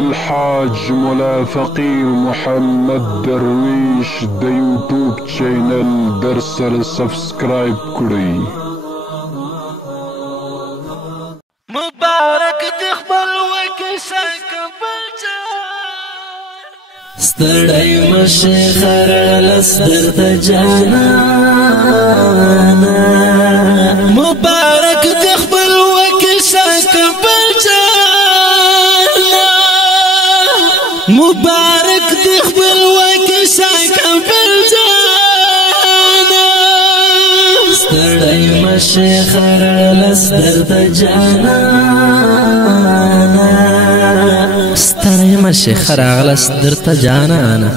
الحاج ملا فقیر محمد درویش د یوټیوب چینل در سره سبسکرایب کړئ. مبارک دی خپلواکۍ سکبل ستړی مشه خرلس درته جانانا مبارک دی خپلواکۍ سکبل مبارک دی خپلواکۍ سکبل ستړی مشه خرلس درته جانانا ستړی مشه خرلس درته جانانا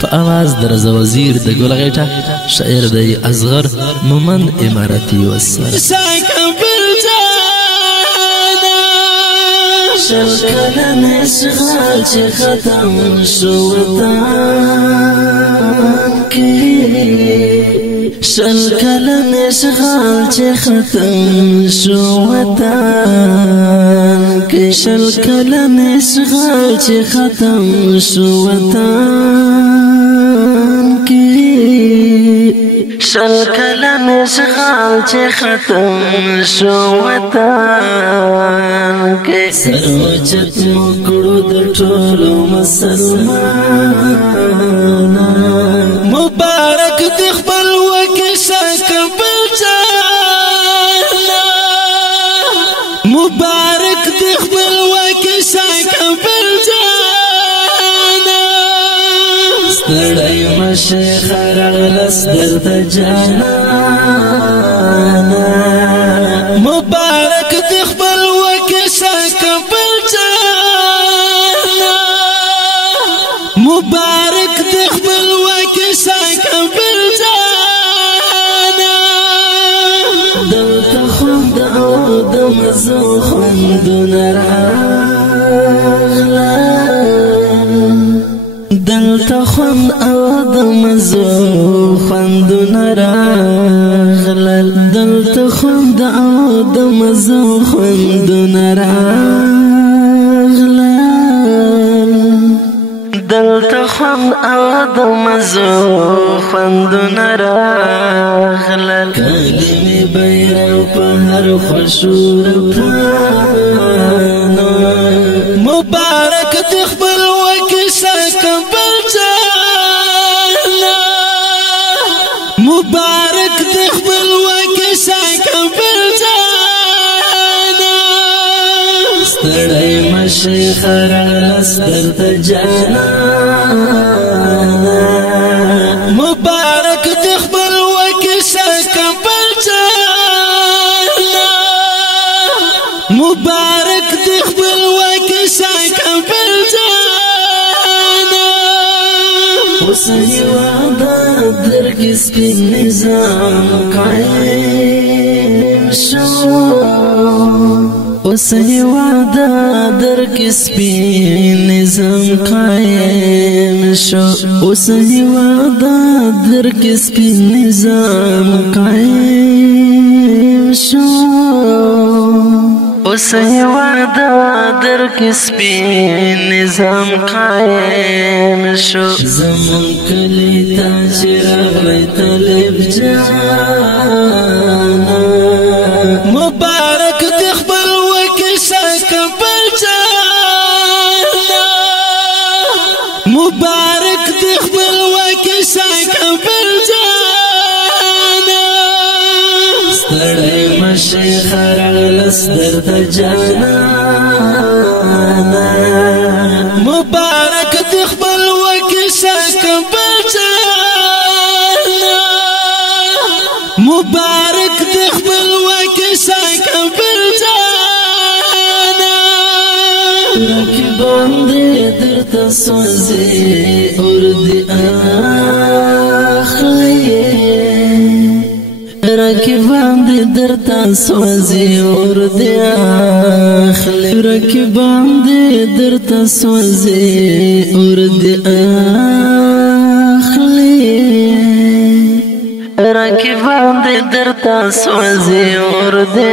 په आवाज درز وزیر د ګل غیټه شاعر دی اصغر مومن اماراتي وسر سکبل شل کلن اشغال چه ختم شو وطن کی شل کلن اشغال چه ختم شو وطن کی شل کلن اشغال چه ختم شو وطن کی شل کلن اشغال چه ختم شو وطن کی سروچت مکڑو در ټولو مسلمانان مبارک دی خپلواکۍ سکبل مبارک دی خپلواکۍ سکبل ستړی مشه خرلس درته جانانا مبارک دی خپلواکۍ سکبل مبارک دی خپلواکۍ سکبل دلته خوند او د مزو خوندونه راغلل دلته خوند او د مزو خوندونه راغلل دلته خوند او د مزو خوندونه راغلل دلته خوند او د مزو خوندونه راغلل کلمې بیرغ په هر خوشور پانو مبارک دی خپلواکۍ سکبل مبارک دی خپلواکۍ سکبل ستړی مشه خرلس درته جانانا مبارک دی خپلواکۍ سکبل مبارک دی خپلواکۍ سکبل اوس هیواده درکې سپین نظام قایم شو اوس هیواده درکې سپین نظام قایم شو اوس هیواده درکې سپین نظام قایم شو اوس هیواده درکې سپین نظام قایم شو زمون کلی ته چې راغلی طالب جانا مبارک دی خپلواکۍ سکبل مبارک دی خپلواکۍ سکبل ستړی مشه خرلس درته جانانا مبارک دی خپلواکۍ سکبل مبارک دی خپلواکۍ سکبل رکبان دی درته سوځي اور دی اخلي رکبان دی درته سوځي اور دی اخلي رکبان دی درته سوځي اور دی اخلي رکبان دی درته سوځي اور دی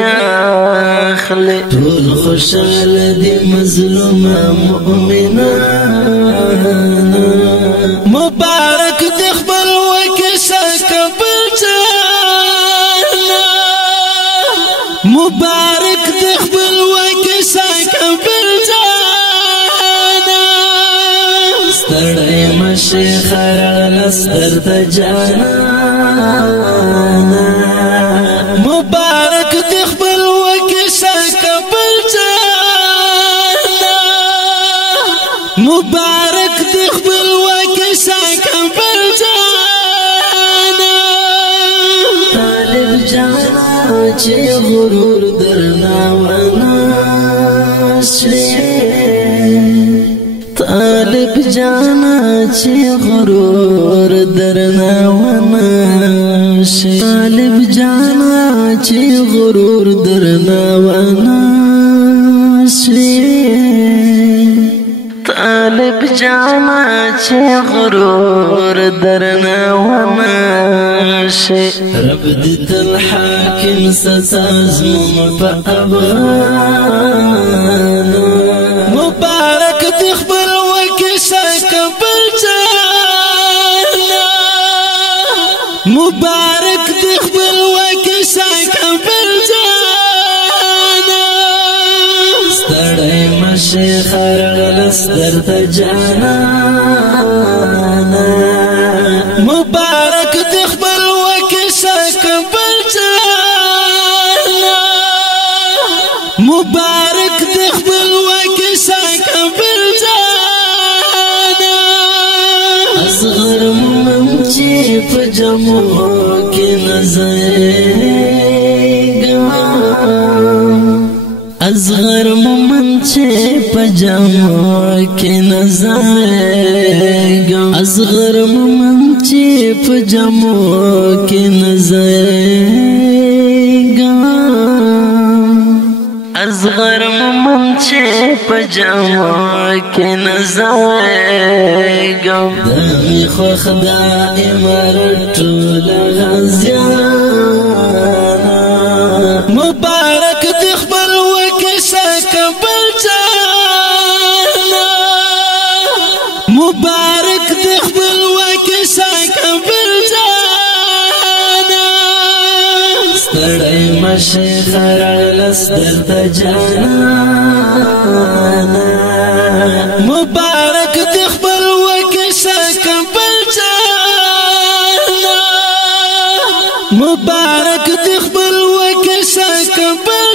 اخلي طول خوشحال دي مظلوم مؤمنان مبارک دی خپل وکسا کبل جانا مبارک دی خپل وکسا کبل جانا ستړی مشي خرالس درته جانا مبارک دی خپل وکسا کبل جانا مبارک دی خپل وکسا کبل جانا طالب جانا چې غرور درنا وناشي طالب جانا چې غرور درنا وناشي طالب جانا چې غرور درنا وناشي طالب جانا چې غرور درنا وناشي رب دې تل حاکم سزمم په افغان مبارک دې خپل وکسا کبل جانا مبارک دې خپل وکسا کبل جانا ستړی مشي خرالس درته جانا مبارک دې خپل وکسا کبل جانا مبارک دې خپل وکسا کبل جانا اصغر مومن چې په جمو کې نظرګا اصغر مومن چې په جمو کې نظرګا اصغر مومن چې په جمو کې نظرګا اصغر مومن چې په جمو کې نظرګا دمي خو خدای مرټول غزيانا مبارک دې خپل وکسا کبل جانا مبارک دې خپل وکسا کبل جانا ستړی مشي خرالس درته جانا مبارک دې خپل وکسا کبل جانا مبارک دې خپل وکسا کبل